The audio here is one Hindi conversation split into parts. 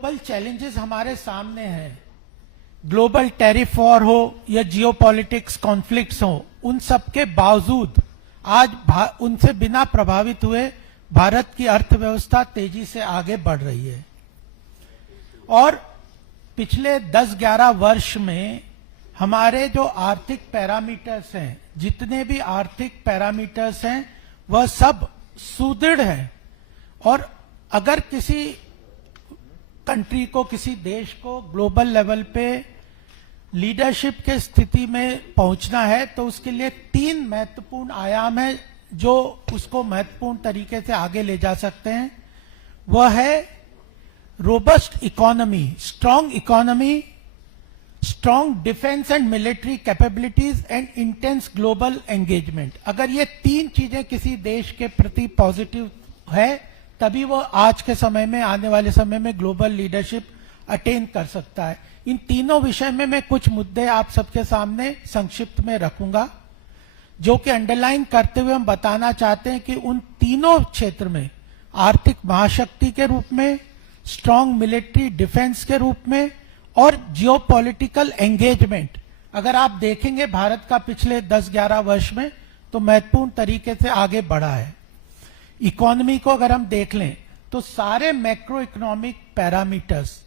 ग्लोबल चैलेंजेस हमारे सामने हैं, ग्लोबल टेरिफ वॉर हो या जियोपॉलिटिक्स कॉन्फ्लिक्ट्स हो, उन सब के बावजूद आज उनसे बिना प्रभावित हुए भारत की अर्थव्यवस्था तेजी से आगे बढ़ रही है। और पिछले 10-11 वर्ष में हमारे जो आर्थिक पैरामीटर्स हैं, जितने भी आर्थिक पैरामीटर्स हैं, वह सब सुदृढ़ हैं। और अगर किसी कंट्री को, किसी देश को ग्लोबल लेवल पे लीडरशिप के स्थिति में पहुंचना है तो उसके लिए 3 महत्वपूर्ण आयाम है जो उसको महत्वपूर्ण तरीके से आगे ले जा सकते हैं। वह है robust economy, strong defence and military capabilities and intense global engagement. अगर ये 3 चीजें किसी देश के प्रति पॉजिटिव है तभी वो आज के समय में, आने वाले समय में ग्लोबल लीडरशिप अटेन कर सकता है। इन तीनों विषय में मैं कुछ मुद्दे आप सबके सामने संक्षिप्त में रखूंगा, जो कि अंडरलाइन करते हुए हम बताना चाहते हैं कि उन तीनों क्षेत्र में, आर्थिक महाशक्ति के रूप में, स्ट्रांग मिलिट्री डिफेंस के रूप में और जियोपॉलिटिकल एंगेजमेंट, अगर आप देखेंगे भारत का पिछले 10-11 वर्ष में तो महत्वपूर्ण तरीके से आगे बढ़ा है। इकोनॉमी को अगर हम देख लें तो सारे मैक्रो इकोनॉमिक पैरामीटर्स,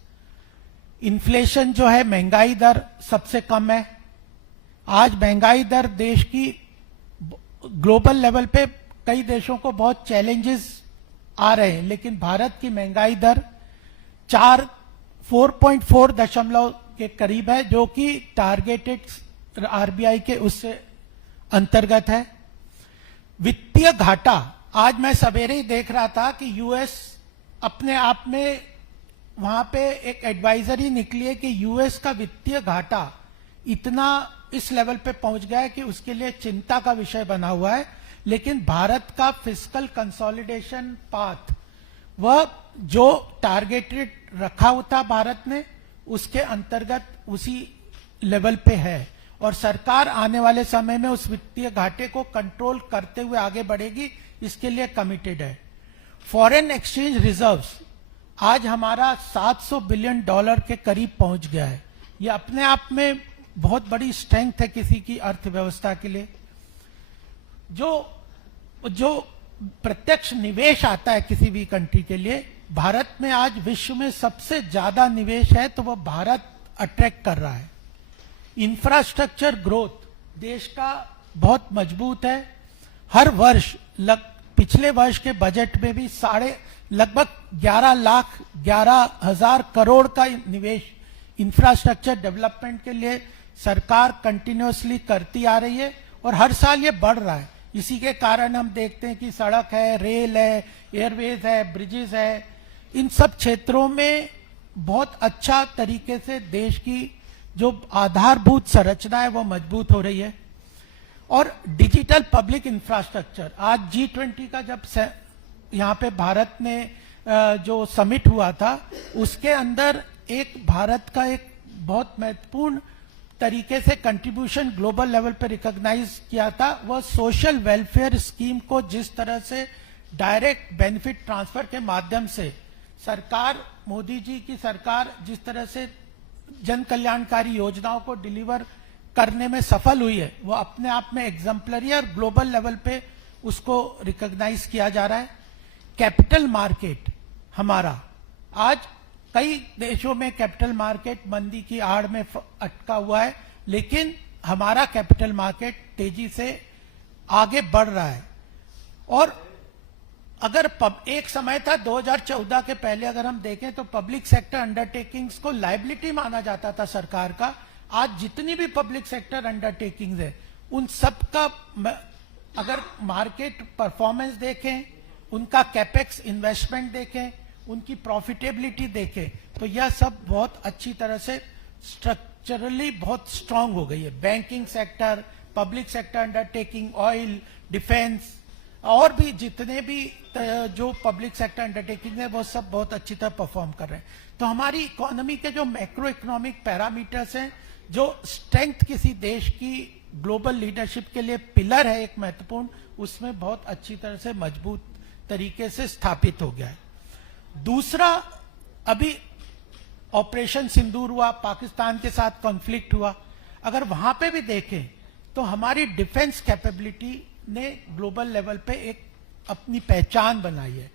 इन्फ्लेशन जो है, महंगाई दर सबसे कम है। आज महंगाई दर देश की ग्लोबल लेवल पे कई देशों को बहुत चैलेंजेस आ रहे हैं, लेकिन भारत की महंगाई दर 4.4 दशमलव के करीब है, जो कि टारगेटेड आरबीआई के उससे अंतर्गत है। वित्तीय घाटा, आज मैं सवेरे ही देख रहा था कि यूएस अपने आप में, वहां पे एक एडवाइजरी निकली है कि यूएस का वित्तीय घाटा इतना इस लेवल पे पहुंच गया है कि उसके लिए चिंता का विषय बना हुआ है। लेकिन भारत का फिस्कल कंसोलिडेशन पाथ, वह जो टारगेटेड रखा हुआ था भारत ने, उसके अंतर्गत उसी लेवल पे है और सरकार आने वाले समय में उस वित्तीय घाटे को कंट्रोल करते हुए आगे बढ़ेगी, इसके लिए कमिटेड है। फॉरेन एक्सचेंज रिजर्व्स आज हमारा $700 बिलियन के करीब पहुंच गया है। यह अपने आप में बहुत बड़ी स्ट्रेंथ है किसी की अर्थव्यवस्था के लिए। जो प्रत्यक्ष निवेश आता है किसी भी कंट्री के लिए, भारत में आज विश्व में सबसे ज्यादा निवेश है तो वह भारत अट्रैक्ट कर रहा है। इंफ्रास्ट्रक्चर ग्रोथ देश का बहुत मजबूत है। हर वर्ष पिछले वर्ष के बजट में भी लगभग 11,11,000 करोड़ का निवेश इंफ्रास्ट्रक्चर डेवलपमेंट के लिए सरकार कंटिन्यूअसली करती आ रही है और हर साल ये बढ़ रहा है। इसी के कारण हम देखते हैं कि सड़क है, रेल है, एयरवेज है, ब्रिजेस है, इन सब क्षेत्रों में बहुत अच्छा तरीके से देश की जो आधारभूत संरचना है वो मजबूत हो रही है। और डिजिटल पब्लिक इंफ्रास्ट्रक्चर, आज G20 का जब यहाँ पे भारत ने जो समिट हुआ था, उसके अंदर एक भारत का एक बहुत महत्वपूर्ण तरीके से कंट्रीब्यूशन ग्लोबल लेवल पे रिकॉग्नाइज किया था। वह सोशल वेलफेयर स्कीम को जिस तरह से डायरेक्ट बेनिफिट ट्रांसफर के माध्यम से सरकार, मोदी जी की सरकार जिस तरह से जन कल्याणकारी योजनाओं को डिलीवर करने में सफल हुई है, वो अपने आप में एग्जाम्पलरी है और ग्लोबल लेवल पे उसको रिकॉग्नाइज किया जा रहा है। कैपिटल मार्केट हमारा, आज कई देशों में कैपिटल मार्केट मंदी की आड़ में अटका हुआ है, लेकिन हमारा कैपिटल मार्केट तेजी से आगे बढ़ रहा है। और अगर एक समय था 2014 के पहले अगर हम देखें तो पब्लिक सेक्टर अंडरटेकिंग्स को लायबिलिटी माना जाता था सरकार का। आज जितनी भी पब्लिक सेक्टर अंडरटेकिंग्स है उन सब का अगर मार्केट परफॉर्मेंस देखें, उनका कैपेक्स इन्वेस्टमेंट देखें, उनकी प्रॉफिटेबिलिटी देखें, तो यह सब बहुत अच्छी तरह से स्ट्रक्चरली बहुत स्ट्रांग हो गई है। Banking sector, public sector undertaking, oil, defence और भी जितने भी जो पब्लिक सेक्टर अंडरटेकिंग है वो सब बहुत अच्छी तरह परफॉर्म कर रहे हैं। तो हमारी इकोनॉमी के जो मैक्रो इकोनॉमिक पैरामीटर्स हैं, जो स्ट्रेंथ किसी देश की ग्लोबल लीडरशिप के लिए पिलर है एक महत्वपूर्ण, उसमें बहुत अच्छी तरह से मजबूत तरीके से स्थापित हो गया है। दूसरा, अभी ऑपरेशन सिंदूर हुआ, पाकिस्तान के साथ कॉन्फ्लिक्ट हुआ, अगर वहां पे भी देखें तो हमारी डिफेंस कैपेबिलिटी ने ग्लोबल लेवल पे एक अपनी पहचान बनाई है।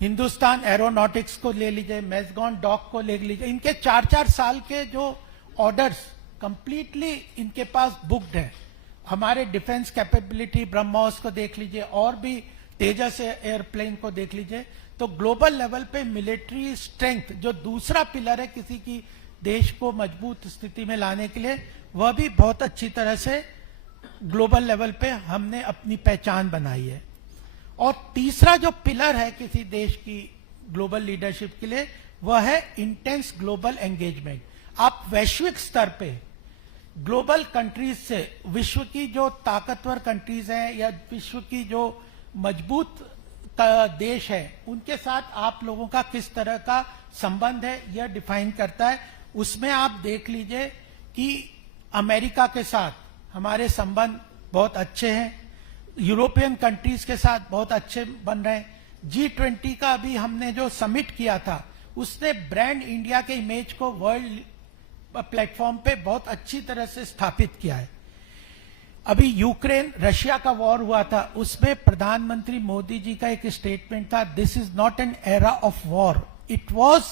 हिंदुस्तान एरोनॉटिक्स को ले लीजिए, मैजगॉन डॉक को ले लीजिए, इनके 4-4 साल के जो ऑर्डर्स कंप्लीटली इनके पास बुक्ड है। हमारे डिफेंस कैपेबिलिटी, ब्रह्मोस को देख लीजिए और भी तेजस एयरप्लेन को देख लीजिए, तो ग्लोबल लेवल पे मिलिट्री स्ट्रेंथ जो दूसरा पिलर है किसी की देश को मजबूत स्थिति में लाने के लिए, वह भी बहुत अच्छी तरह से ग्लोबल लेवल पे हमने अपनी पहचान बनाई है। और तीसरा जो पिलर है किसी देश की ग्लोबल लीडरशिप के लिए, वह है इंटेंस ग्लोबल एंगेजमेंट। आप वैश्विक स्तर पे ग्लोबल कंट्रीज से, विश्व की जो ताकतवर कंट्रीज हैं या विश्व की जो मजबूत देश है, उनके साथ आप लोगों का किस तरह का संबंध है, यह डिफाइन करता है। उसमें आप देख लीजिए कि अमेरिका के साथ हमारे संबंध बहुत अच्छे हैं, यूरोपियन कंट्रीज के साथ बहुत अच्छे बन रहे हैं। G20 का अभी हमने जो समिट किया था, उसने ब्रांड इंडिया के इमेज को वर्ल्ड प्लेटफॉर्म पे बहुत अच्छी तरह से स्थापित किया है। अभी यूक्रेन रशिया का वॉर हुआ था, उसमें प्रधानमंत्री मोदी जी का एक स्टेटमेंट था, this is not an era of war, it was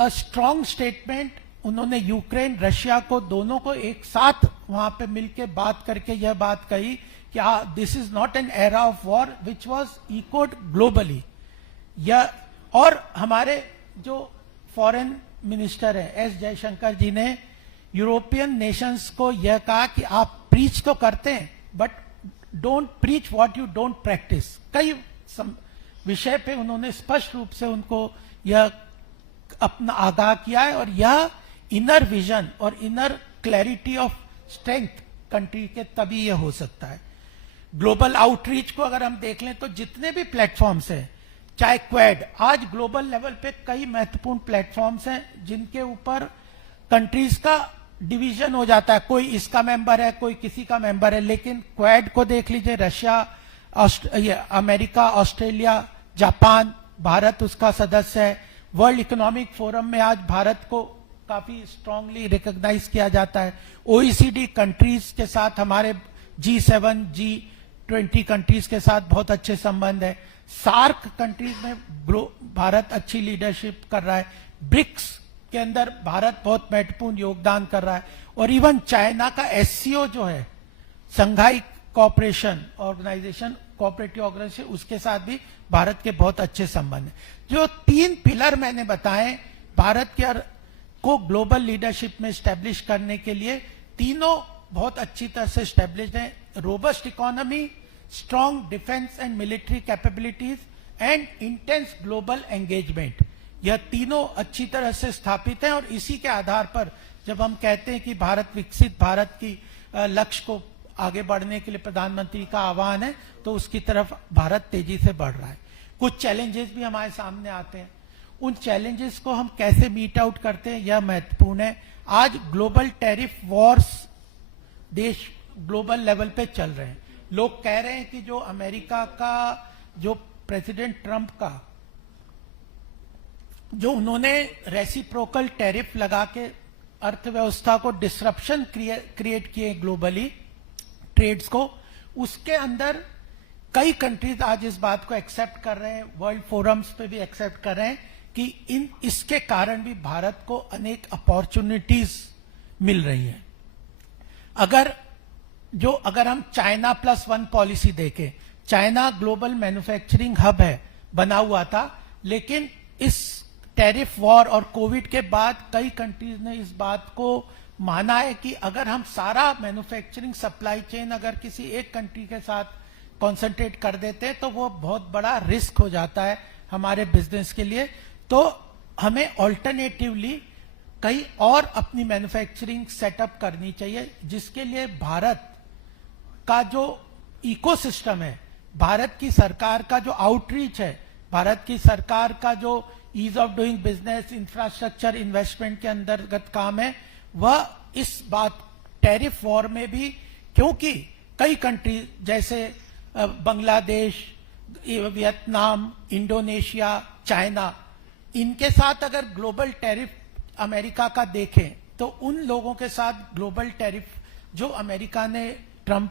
a strong statement. उन्होंने यूक्रेन रशिया को दोनों को एक साथ वहां पे मिलकर बात करके यह बात कही कि this is not an era of war which was echoed globally. यह और हमारे जो फॉरेन मिनिस्टर है एस जयशंकर जी ने यूरोपियन नेशंस को यह कहा कि आप प्रीच तो करते हैं but don't preach what you don't practice. कई विषय पे उन्होंने स्पष्ट रूप से उनको यह अपना आगाह किया है, और यह इनर विजन और inner clarity of strength country के तभी यह हो सकता है। ग्लोबल आउटरीच को अगर हम देख लें तो जितने भी प्लेटफॉर्म्स हैं, चाहे क्वेड, आज ग्लोबल लेवल पे कई महत्वपूर्ण प्लेटफॉर्म्स हैं जिनके ऊपर कंट्रीज का डिवीजन हो जाता है, कोई इसका मेंबर है, कोई किसी का मेंबर है। लेकिन क्वेड को देख लीजिए, Russia, America, Australia, Japan, Bharat उसका सदस्य है। वर्ल्ड इकोनॉमिक फोरम में आज भारत को काफी स्ट्रांगली रिकॉग्नाइज किया जाता है। OECD कंट्रीज के साथ हमारे G7, G20 कंट्रीज के साथ बहुत अच्छे संबंध है। सार्क कंट्रीज में भारत अच्छी लीडरशिप कर रहा है। ब्रिक्स के अंदर भारत बहुत महत्वपूर्ण योगदान कर रहा है। और इवन चाइना का SCO जो है, संघाई कोऑपरेशन ऑर्गेनाइजेशन, कोऑपरेटिव ऑर्गेनाइजेशन, उसके साथ भी भारत के बहुत अच्छे संबंध है। जो 3 पिलर मैंने बताए भारत के को ग्लोबल लीडरशिप में स्टैब्लिश करने के लिए, तीनों बहुत अच्छी तरह से स्टैब्लिश है। Robust economy, strong defence and military capabilities and intense global engagement, यह तीनों अच्छी तरह से स्थापित हैं। और इसी के आधार पर जब हम कहते हैं कि भारत विकसित भारत की लक्ष्य को आगे बढ़ने के लिए प्रधानमंत्री का आह्वान है, तो उसकी तरफ भारत तेजी से बढ़ रहा है। कुछ चैलेंजेस भी हमारे सामने आते हैं, उन चैलेंजेस को हम कैसे मीट आउट करते हैं यह महत्वपूर्ण है। आज ग्लोबल टैरिफ वॉर्स देश ग्लोबल लेवल पे चल रहे हैं। लोग कह रहे हैं कि जो अमेरिका का जो प्रेसिडेंट ट्रंप का जो उन्होंने रेसिप्रोकल टैरिफ लगा के अर्थव्यवस्था को डिसरप्शन क्रिएट किए ग्लोबली ट्रेड्स को, उसके अंदर कई कंट्रीज आज इस बात को एक्सेप्ट कर रहे हैं, वर्ल्ड फोरम्स पे भी एक्सेप्ट कर रहे हैं कि इसके कारण भी भारत को अनेक अपॉर्चुनिटीज मिल रही हैं। अगर हम चाइना +1 पॉलिसी देखें, चाइना ग्लोबल मैन्युफैक्चरिंग हब है, बना हुआ था, लेकिन इस टैरिफ वॉर और कोविड के बाद कई कंट्रीज ने इस बात को माना है कि अगर हम सारा मैन्युफैक्चरिंग सप्लाई चेन अगर किसी एक कंट्री के साथ कॉन्सेंट्रेट कर देते हैं तो वो बहुत बड़ा रिस्क हो जाता है हमारे बिजनेस के लिए। तो हमें ऑल्टरनेटिवली कहीं और अपनी मैन्युफैक्चरिंग सेटअप करनी चाहिए, जिसके लिए भारत का जो इकोसिस्टम है, भारत की सरकार का जो आउटरीच है, भारत की सरकार का जो ease of doing business, infrastructure investment के अंतर्गत काम है, वह इस बात टैरिफ वॉर में भी, क्योंकि कई कंट्री जैसे बांग्लादेश, वियतनाम, इंडोनेशिया, चाइना, इनके साथ अगर ग्लोबल टैरिफ अमेरिका का देखें तो उन लोगों के साथ ग्लोबल टैरिफ जो अमेरिका ने ट्रंप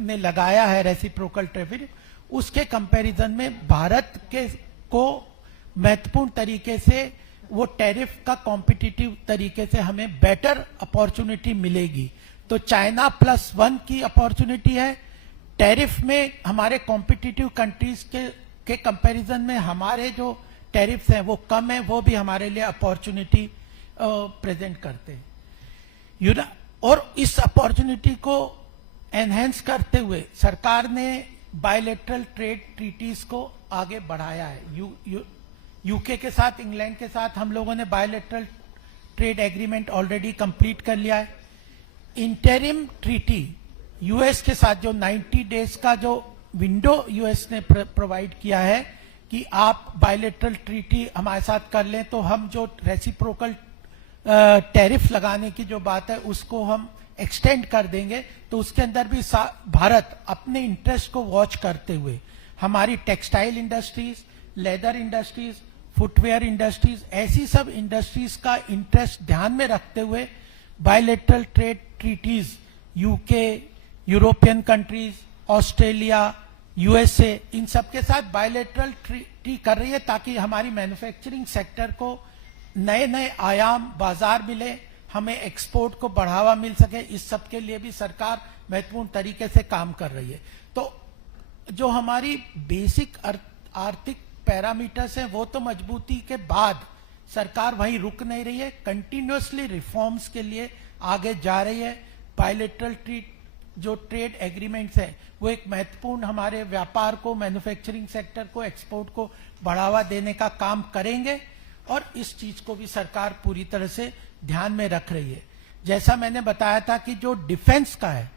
ने लगाया है रेसिप्रोकल टैरिफ, उसके कंपैरिजन में भारत के को महत्वपूर्ण तरीके से वो टैरिफ का कॉम्पिटिटिव तरीके से हमें बेटर अपॉर्चुनिटी मिलेगी। तो चाइना +1 की अपॉर्चुनिटी है। टैरिफ में हमारे कॉम्पिटिटिव कंट्रीज के कंपैरिजन में हमारे जो टैरिफ्स हैं वो कम है, वो भी हमारे लिए अपॉर्चुनिटी प्रेजेंट करते हैं। और इस अपॉर्चुनिटी को एनहेंस करते हुए सरकार ने बायलैटरल ट्रेड ट्रीटीज को आगे बढ़ाया है। यूके के साथ, इंग्लैंड के साथ हम लोगों ने bilateral trade agreement already complete कर लिया है। इंटरिम ट्रीटी यूएस के साथ जो 90 डेज का जो विंडो यूएस ने प्रोवाइड किया है कि आप बायलैटरल ट्रीटी हमारे साथ कर लें तो हम जो रेसिप्रोकल टैरिफ लगाने की जो बात है उसको हम एक्सटेंड कर देंगे। तो उसके अंदर भी भारत अपने इंटरेस्ट को वॉच करते हुए हमारी textile industries, leather industries, footwear industries, ऐसी सब इंडस्ट्रीज का इंटरेस्ट ध्यान में रखते हुए bilateral trade treaties UK, European countries, Australia, USA, इन सब के साथ बायलैटरल ट्रीटी कर रही है ताकि हमारी मैन्युफैक्चरिंग सेक्टर को नए नए आयाम, बाजार मिले, हमें एक्सपोर्ट को बढ़ावा मिल सके। इस सब के लिए भी सरकार महत्वपूर्ण तरीके से काम कर रही है। तो जो हमारी बेसिक आर्थिक पैरामीटर्स हैं वो तो मजबूती के बाद सरकार वहीं रुक नहीं रही है, कंटिन्यूअसली रिफॉर्म्स के लिए आगे जा रही है। बायलैटरल जो ट्रेड एग्रीमेंट्स है वो एक महत्वपूर्ण हमारे व्यापार को, मैन्युफैक्चरिंग सेक्टर को, एक्सपोर्ट को बढ़ावा देने का काम करेंगे और इस चीज को भी सरकार पूरी तरह से ध्यान में रख रही है। जैसा मैंने बताया था कि जो डिफेंस का है,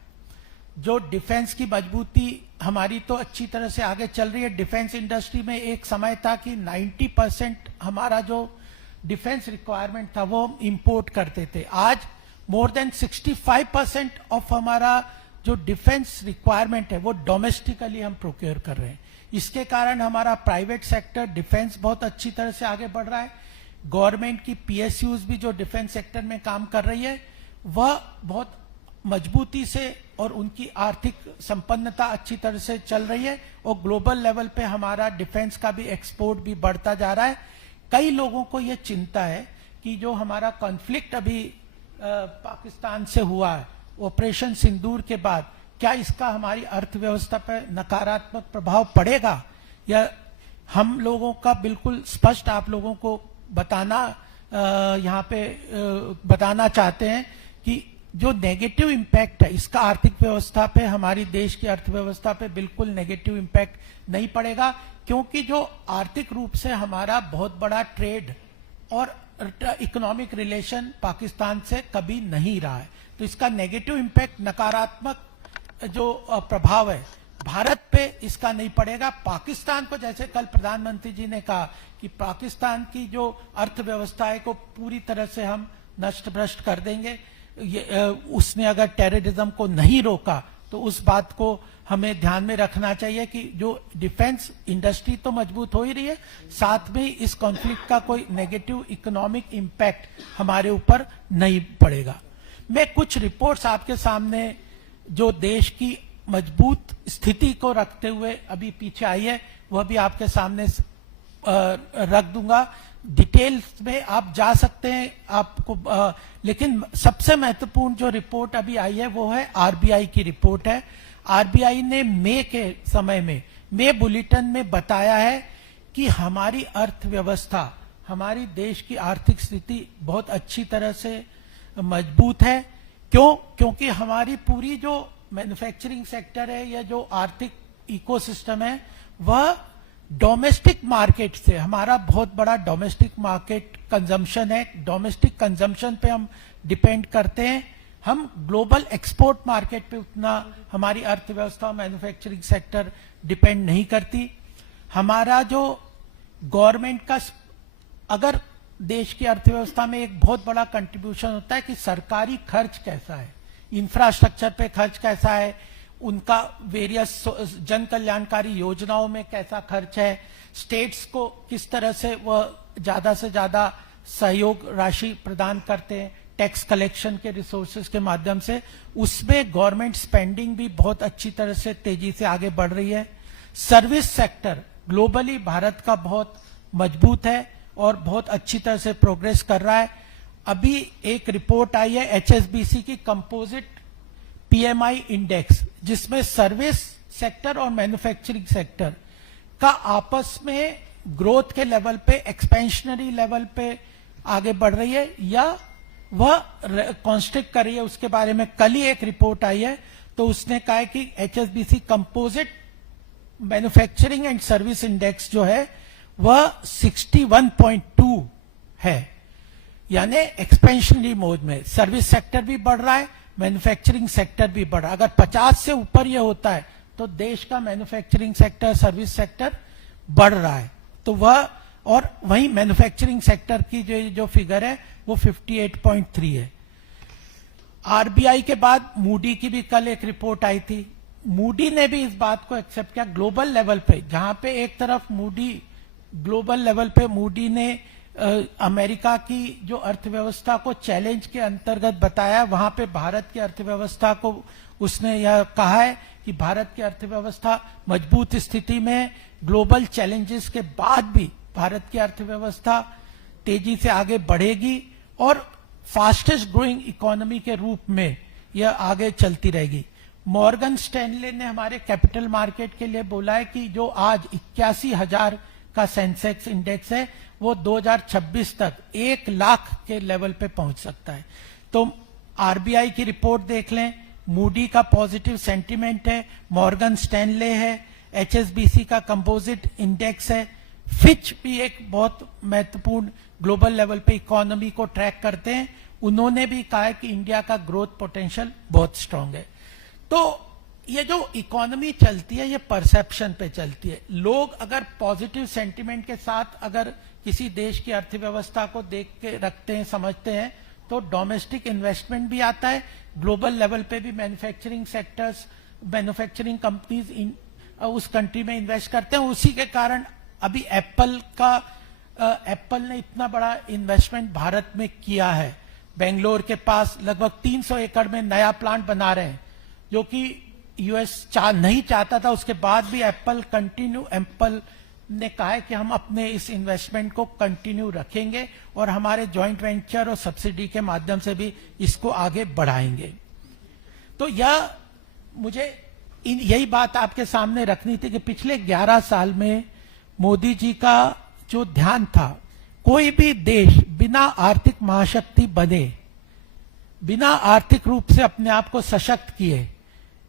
जो डिफेंस की मजबूती हमारी तो अच्छी तरह से आगे चल रही है। डिफेंस इंडस्ट्री में एक समय था कि 90% हमारा जो डिफेंस रिक्वायरमेंट था वो हम इंपोर्ट करते थे। आज मोर देन 65% ऑफ हमारा जो डिफेंस रिक्वायरमेंट है वो डोमेस्टिकली हम प्रोक्योर कर रहे हैं। इसके कारण हमारा प्राइवेट सेक्टर डिफेंस बहुत अच्छी तरह से आगे बढ़ रहा है। गवर्नमेंट की पीएसयूज भी जो डिफेंस सेक्टर में काम कर रही है वह बहुत मजबूती से और उनकी आर्थिक संपन्नता अच्छी तरह से चल रही है और ग्लोबल लेवल पे हमारा डिफेंस का भी एक्सपोर्ट भी बढ़ता जा रहा है। कई लोगों को यह चिंता है कि जो हमारा कॉन्फ्लिक्ट अभी पाकिस्तान से हुआ है, ऑपरेशन सिंदूर के बाद, क्या इसका हमारी अर्थव्यवस्था पर नकारात्मक प्रभाव पड़ेगा? या हम लोगों का बिल्कुल स्पष्ट आप लोगों को बताना यहाँ पे बताना चाहते हैं कि जो नेगेटिव इम्पैक्ट है इसका आर्थिक व्यवस्था पे, हमारी देश की अर्थव्यवस्था पे बिल्कुल नेगेटिव इम्पैक्ट नहीं पड़ेगा, क्योंकि जो आर्थिक रूप से हमारा बहुत बड़ा ट्रेड और इकोनॉमिक रिलेशन पाकिस्तान से कभी नहीं रहा है। तो इसका नेगेटिव इम्पैक्ट, नकारात्मक जो प्रभाव है भारत पे इसका नहीं पड़ेगा। पाकिस्तान को, जैसे कल प्रधानमंत्री जी ने कहा कि पाकिस्तान की जो अर्थव्यवस्था है को पूरी तरह से हम नष्ट भ्रष्ट कर देंगे, उसने अगर टेररिज्म को नहीं रोका तो उस बात को हमें ध्यान में रखना चाहिए कि जो डिफेंस इंडस्ट्री तो मजबूत हो ही रही है, साथ में इस कॉन्फ्लिक्ट का कोई नेगेटिव इकोनॉमिक इम्पैक्ट हमारे ऊपर नहीं पड़ेगा। मैं कुछ रिपोर्ट्स आपके सामने जो देश की मजबूत स्थिति को रखते हुए अभी पीछे आई है वह भी आपके सामने रख दूंगा। डिटेल्स में आप जा सकते हैं आपको, लेकिन सबसे महत्वपूर्ण जो रिपोर्ट अभी आई है वो है आरबीआई की रिपोर्ट है। आरबीआई ने मई के समय में, मई बुलेटिन में बताया है कि हमारी अर्थव्यवस्था, हमारी देश की आर्थिक स्थिति बहुत अच्छी तरह से मजबूत है। क्यों? क्योंकि हमारी पूरी जो मैन्युफैक्चरिंग सेक्टर है या जो आर्थिक इकोसिस्टम है वह डोमेस्टिक मार्केट से, हमारा बहुत बड़ा डोमेस्टिक मार्केट कंजम्पशन है, डोमेस्टिक कंजम्पशन पे हम डिपेंड करते हैं। हम ग्लोबल एक्सपोर्ट मार्केट पे उतना हमारी अर्थव्यवस्था, मैन्युफैक्चरिंग सेक्टर डिपेंड नहीं करती। हमारा जो गवर्नमेंट का, अगर देश की अर्थव्यवस्था में एक बहुत बड़ा कंट्रीब्यूशन होता है कि सरकारी खर्च कैसा है, इंफ्रास्ट्रक्चर पे खर्च कैसा है, उनका वेरियस जन कल्याणकारी योजनाओं में कैसा खर्च है, स्टेट्स को किस तरह से वह ज्यादा से ज्यादा सहयोग राशि प्रदान करते हैं टैक्स कलेक्शन के रिसोर्सेज के माध्यम से, उसमें गवर्नमेंट स्पेंडिंग भी बहुत अच्छी तरह से तेजी से आगे बढ़ रही है। सर्विस सेक्टर ग्लोबली भारत का बहुत मजबूत है और बहुत अच्छी तरह से प्रोग्रेस कर रहा है। अभी एक रिपोर्ट आई है एचएसबीसी की कंपोजिट पीएमआई इंडेक्स, जिसमें सर्विस सेक्टर और मैन्युफैक्चरिंग सेक्टर का आपस में ग्रोथ के लेवल पे, एक्सपेंशनरी लेवल पे आगे बढ़ रही है या वह कॉन्स्ट्रिक्ट कर रही है, उसके बारे में कल ही एक रिपोर्ट आई है। तो उसने कहा है कि HSBC composite manufacturing and service index जो है वह 61.2 है, यानी एक्सपेंशनरी मोड में सर्विस सेक्टर भी बढ़ रहा है, मैन्युफैक्चरिंग सेक्टर भी बढ़ रहा है। अगर 50 से ऊपर यह होता है तो देश का मैन्युफैक्चरिंग सेक्टर, सर्विस सेक्टर बढ़ रहा है। तो वह, और वहीं मैन्युफैक्चरिंग सेक्टर की जो फिगर है वो 58.3 है। आरबीआई के बाद मूडी की भी कल एक रिपोर्ट आई थी। मूडी ने भी इस बात को एक्सेप्ट किया ग्लोबल लेवल पे, जहां पे एक तरफ मूडी ग्लोबल लेवल पे मूडी ने अमेरिका की जो अर्थव्यवस्था को चैलेंज के अंतर्गत बताया, वहां पे भारत की अर्थव्यवस्था को उसने यह कहा है कि भारत की अर्थव्यवस्था मजबूत स्थिति में, ग्लोबल चैलेंजेस के बाद भी भारत की अर्थव्यवस्था तेजी से आगे बढ़ेगी और फास्टेस्ट ग्रोइंग इकोनॉमी के रूप में यह आगे चलती रहेगी। मॉर्गन स्टैनले ने हमारे कैपिटल मार्केट के लिए बोला है कि जो आज 81,000 का सेंसेक्स इंडेक्स है वो 2026 तक 1 लाख के लेवल पे पहुंच सकता है। तो आरबीआई की रिपोर्ट देख लें, मूडी का पॉजिटिव सेंटिमेंट है, मॉर्गन स्टैनले है, एचएसबीसी का कंपोजिट इंडेक्स है, फिच भी एक बहुत महत्वपूर्ण ग्लोबल लेवल पे इकोनॉमी को ट्रैक करते हैं, उन्होंने भी कहा है कि इंडिया का ग्रोथ पोटेंशियल बहुत स्ट्रांग है। तो ये जो इकोनॉमी चलती है ये परसेप्शन पे चलती है। लोग अगर पॉजिटिव सेंटिमेंट के साथ अगर किसी देश की अर्थव्यवस्था को देख के रखते हैं, समझते हैं, तो डोमेस्टिक इन्वेस्टमेंट भी आता है, ग्लोबल लेवल पे भी मैन्युफैक्चरिंग सेक्टर्स, मैन्युफैक्चरिंग कंपनीज उस कंट्री में इन्वेस्ट करते हैं। उसी के कारण अभी एप्पल ने इतना बड़ा इन्वेस्टमेंट भारत में किया है। बेंगलोर के पास लगभग 300 एकड़ में नया प्लांट बना रहे हैं, जो कि यूएस नहीं चाहता था। उसके बाद भी एप्पल ने कहा है कि हम अपने इस इन्वेस्टमेंट को कंटिन्यू रखेंगे और हमारे जॉइंट वेंचर और सब्सिडी के माध्यम से भी इसको आगे बढ़ाएंगे। तो यह मुझे यही बात आपके सामने रखनी थी कि पिछले 11 साल में मोदी जी का जो ध्यान था, कोई भी देश बिना आर्थिक महाशक्ति बने, बिना आर्थिक रूप से अपने आप को सशक्त किए,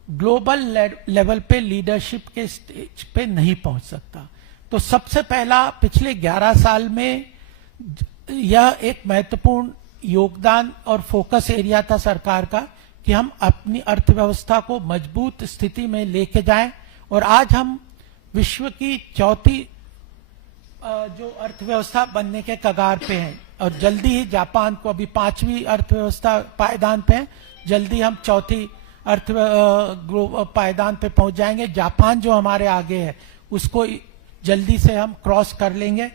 ग्लोबल लेवल पे लीडरशिप के स्टेज पे नहीं पहुंच सकता। तो सबसे पहला पिछले 11 साल में यह एक महत्वपूर्ण योगदान और फोकस एरिया था सरकार का कि हम अपनी अर्थव्यवस्था को मजबूत स्थिति में लेके जाएं। और आज हम विश्व की चौथी जो अर्थव्यवस्था बनने के कगार पे हैं और जल्दी ही जापान को, अभी 5वीं अर्थव्यवस्था पायदान पे है, जल्दी हम चौथी पायदान पे पहुंच जाएंगे। जापान जो हमारे आगे है उसको जल्दी से हम क्रॉस कर लेंगे।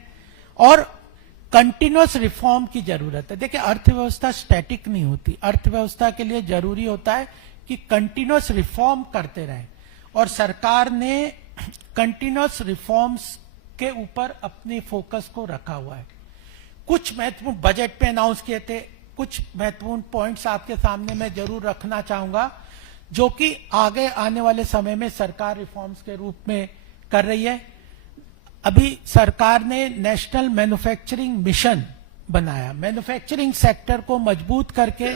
और कंटिन्यूअस रिफॉर्म की जरूरत है। देखिए, अर्थव्यवस्था स्टैटिक नहीं होती, अर्थव्यवस्था के लिए जरूरी होता है कि कंटिन्यूअस रिफॉर्म करते रहें। और सरकार ने कंटिन्यूअस रिफॉर्म्स के ऊपर अपने फोकस को रखा हुआ है। कुछ महत्वपूर्ण बजट पे अनाउंस किए थे, कुछ महत्वपूर्ण पॉइंट्स आपके सामने मैं जरूर रखना चाहूंगा, जो कि आगे आने वाले समय में सरकार रिफॉर्म्स के रूप में कर रही है। अभी सरकार ने नेशनल मैन्युफैक्चरिंग मिशन बनाया, मैन्युफैक्चरिंग सेक्टर को मजबूत करके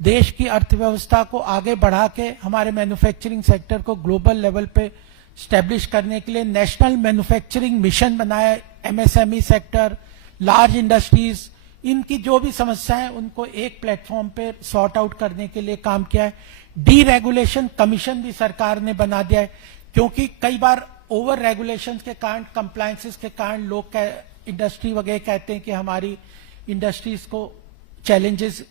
देश की अर्थव्यवस्था को आगे बढ़ा के हमारे मैन्युफैक्चरिंग सेक्टर को ग्लोबल लेवल पे स्टैब्लिश करने के लिए नेशनल मैन्युफैक्चरिंग मिशन बनाया। एमएसएमई सेक्टर, लार्ज इंडस्ट्रीज, इनकी जो भी समस्याएं हैं उनको एक प्लेटफॉर्म पे सॉर्ट आउट करने के लिए काम किया है। डी रेगुलेशन कमीशन भी सरकार ने बना दिया है, क्योंकि कई बार ओवर रेगुलेशन के कारण, कंप्लायंसेस के कारण लोग इंडस्ट्री वगैरह कहते हैं कि हमारी इंडस्ट्रीज को चैलेंजेस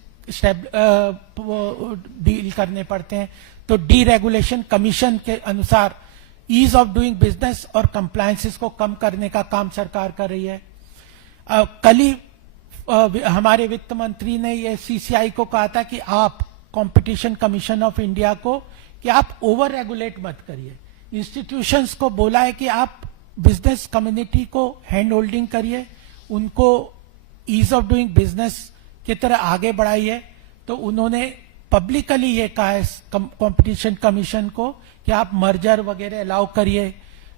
डील करने पड़ते हैं। तो डी रेगुलेशन कमीशन के अनुसार ईज ऑफ डूइंग बिजनेस और कंप्लायंसेस को कम करने का काम सरकार कर रही है। कल ही हमारे वित्त मंत्री ने ये सीसीआई को कहा था कि आप कंपटीशन कमीशन ऑफ इंडिया को कि आप ओवर रेगुलेट मत करिए। इंस्टीट्यूशंस को बोला है कि आप बिजनेस कम्युनिटी को हैंड होल्डिंग करिए, उनको ईज ऑफ डूइंग बिजनेस की तरह आगे बढ़ाइए। तो उन्होंने पब्लिकली ये कहा है कंपटीशन कमीशन को कि आप मर्जर वगैरह अलाउ करिए,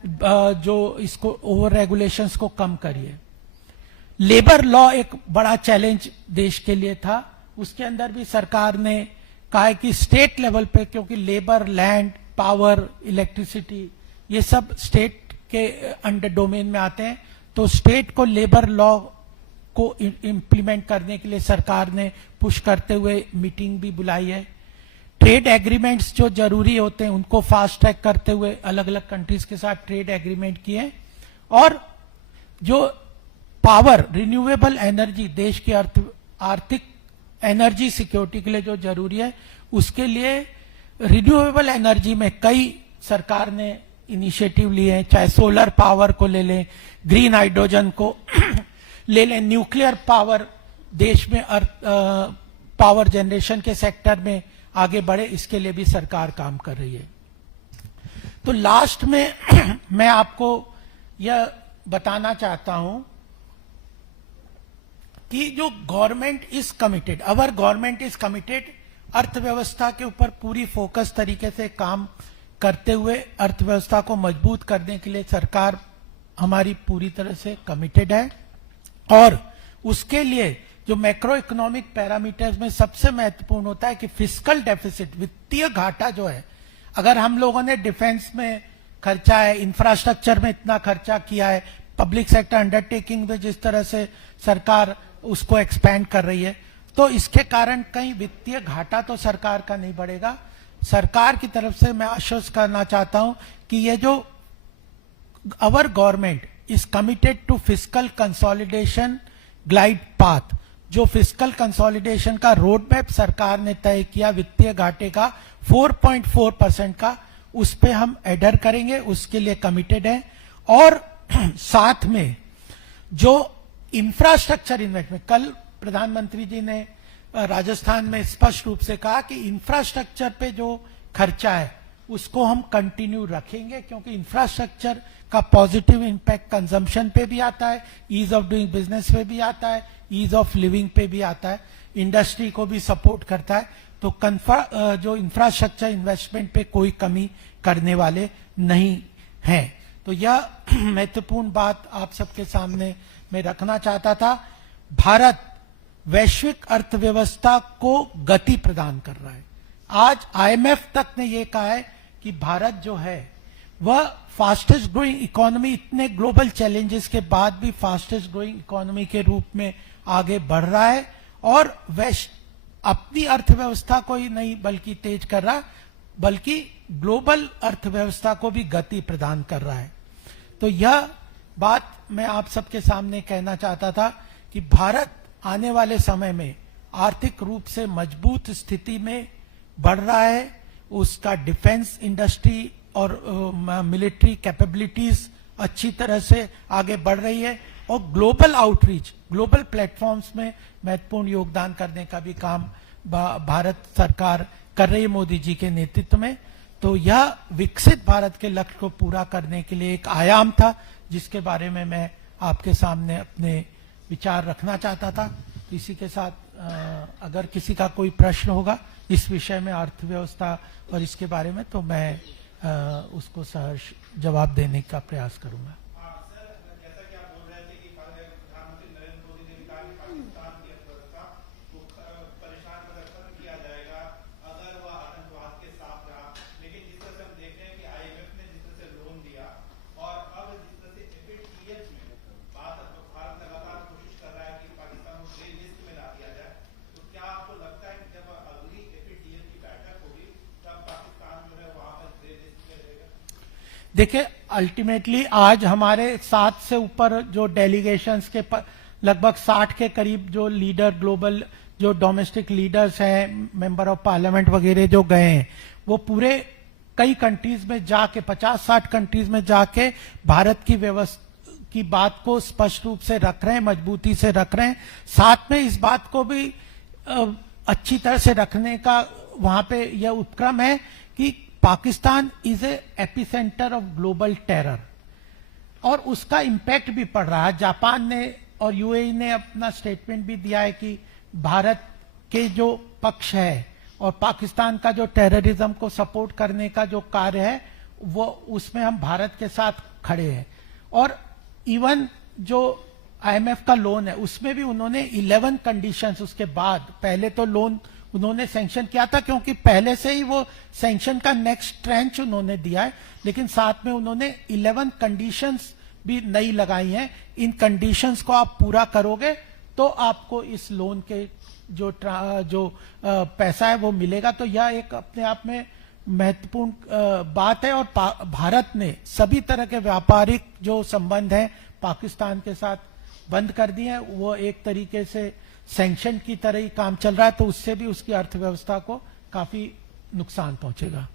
जो इसको ओवर रेगुलेशंस को कम करिए। लेबर लॉ एक बड़ा चैलेंज देश के लिए था, उसके अंदर भी सरकार ने कहा है कि स्टेट लेवल पे, क्योंकि लेबर, लैंड, पावर, इलेक्ट्रिसिटी ये सब स्टेट के अंडर डोमेन में आते हैं, तो स्टेट को लेबर लॉ को इम्प्लीमेंट करने के लिए सरकार ने पुश करते हुए मीटिंग भी बुलाई है। ट्रेड एग्रीमेंट्स जो जरूरी होते हैं उनको फास्ट ट्रैक करते हुए अलग अलग कंट्रीज के साथ ट्रेड एग्रीमेंट किए, और जो पावर, रिन्यूएबल एनर्जी, देश की आर्थिक एनर्जी सिक्योरिटी के लिए जो जरूरी है, उसके लिए रिन्यूएबल एनर्जी में कई सरकार ने इनिशिएटिव लिए हैं, चाहे सोलर पावर को ले लें, ग्रीन हाइड्रोजन को ले लें, न्यूक्लियर पावर, देश में पावर जनरेशन के सेक्टर में आगे बढ़े, इसके लिए भी सरकार काम कर रही है। तो लास्ट में मैं आपको यह बताना चाहता हूं कि जो government is committed, our government is committed, अर्थव्यवस्था के ऊपर पूरी फोकस तरीके से काम करते हुए अर्थव्यवस्था को मजबूत करने के लिए सरकार हमारी पूरी तरह से कमिटेड है। और उसके लिए जो मैक्रो इकोनॉमिक पैरामीटर्स में सबसे महत्वपूर्ण होता है कि फिस्कल डेफिसिट, वित्तीय घाटा जो है, अगर हम लोगों ने डिफेंस में खर्चा है, इंफ्रास्ट्रक्चर में इतना खर्चा किया है, पब्लिक सेक्टर अंडरटेकिंग में जिस तरह से सरकार उसको एक्सपैंड कर रही है, तो इसके कारण कहीं वित्तीय घाटा तो सरकार का नहीं बढ़ेगा। सरकार की तरफ से मैं आश्वस्त करना चाहता हूं कि ये जो our government is committed to fiscal consolidation glide path, जो फिस्कल कंसोलिडेशन का रोड मैप सरकार ने तय किया वित्तीय घाटे का 4.4% का, उस पे हम एडर करेंगे, उसके लिए कमिटेड है। और साथ में जो इंफ्रास्ट्रक्चर इन्वेस्टमेंट, कल प्रधानमंत्री जी ने राजस्थान में स्पष्ट रूप से कहा कि इंफ्रास्ट्रक्चर पे जो खर्चा है उसको हम कंटिन्यू रखेंगे, क्योंकि इंफ्रास्ट्रक्चर का पॉजिटिव इंपैक्ट कंजम्पशन पे भी आता है, ईज ऑफ डूइंग बिजनेस पे भी आता है, ईज ऑफ लिविंग पे भी आता है, इंडस्ट्री को भी सपोर्ट करता है। तो जो इंफ्रास्ट्रक्चर इन्वेस्टमेंट पे कोई कमी करने वाले नहीं हैं। तो यह महत्वपूर्ण बात आप सबके सामने मैं रखना चाहता था। भारत वैश्विक अर्थव्यवस्था को गति प्रदान कर रहा है। आज आईएमएफ तक ने यह कहा है कि भारत जो है वह फास्टेस्ट ग्रोइंग इकोनॉमी, इतने ग्लोबल चैलेंजेस के बाद भी फास्टेस्ट ग्रोइंग इकोनॉमी के रूप में आगे बढ़ रहा है, और अपनी अर्थव्यवस्था को ही नहीं बल्कि तेज कर रहा, बल्कि ग्लोबल अर्थव्यवस्था को भी गति प्रदान कर रहा है। तो यह बात मैं आप सबके सामने कहना चाहता था कि भारत आने वाले समय में आर्थिक रूप से मजबूत स्थिति में बढ़ रहा है, उसका डिफेंस इंडस्ट्री और मिलिट्री कैपेबिलिटीज अच्छी तरह से आगे बढ़ रही है, और ग्लोबल आउटरीच, ग्लोबल प्लेटफॉर्म्स में महत्वपूर्ण योगदान करने का भी काम भारत सरकार कर रही है मोदी जी के नेतृत्व में। तो यह विकसित भारत के लक्ष्य को पूरा करने के लिए एक आयाम था, जिसके बारे में मैं आपके सामने अपने विचार रखना चाहता था। इसी के साथ अगर किसी का कोई प्रश्न होगा इस विषय में, अर्थव्यवस्था और इसके बारे में, तो मैं उसको सहर्ष जवाब देने का प्रयास करूंगा। देखिए, अल्टीमेटली आज हमारे 7 से ऊपर जो डेलीगेशंस के लगभग 60 के करीब जो लीडर, ग्लोबल जो डोमेस्टिक लीडर्स हैं, मेंबर ऑफ पार्लियामेंट वगैरह जो गए हैं, वो पूरे कई कंट्रीज में जाके 50-60 कंट्रीज में जाके भारत की बात को स्पष्ट रूप से रख रहे हैं, मजबूती से रख रहे हैं। साथ में इस बात को भी अच्छी तरह से रखने का वहां पे यह उपक्रम है कि Pakistan is a epicentre of global terror और उसका इंपैक्ट भी पड़ रहा है। जापान ने और यूएई ने अपना स्टेटमेंट भी दिया है कि भारत के जो पक्ष है और पाकिस्तान का जो टेररिज्म को सपोर्ट करने का जो कार्य है वो उसमें हम भारत के साथ खड़े हैं। और इवन जो आईएमएफ का लोन है उसमें भी उन्होंने 11 कंडीशंस उसके बाद, पहले तो लोन उन्होंने सैंक्शन किया था क्योंकि पहले से ही वो सैंक्शन का नेक्स्ट ट्रेंच उन्होंने दिया है, लेकिन साथ में उन्होंने 11 कंडीशंस भी नई लगाई हैं। इन कंडीशंस को आप पूरा करोगे तो आपको इस लोन के जो पैसा है वो मिलेगा। तो यह एक अपने आप में महत्वपूर्ण बात है और भारत ने सभी तरह के व्यापारिक जो संबंध है पाकिस्तान के साथ बंद कर दिए हैं। वो एक तरीके से सैंक्शन की तरह ही काम चल रहा है, तो उससे भी उसकी अर्थव्यवस्था को काफी नुकसान पहुंचेगा।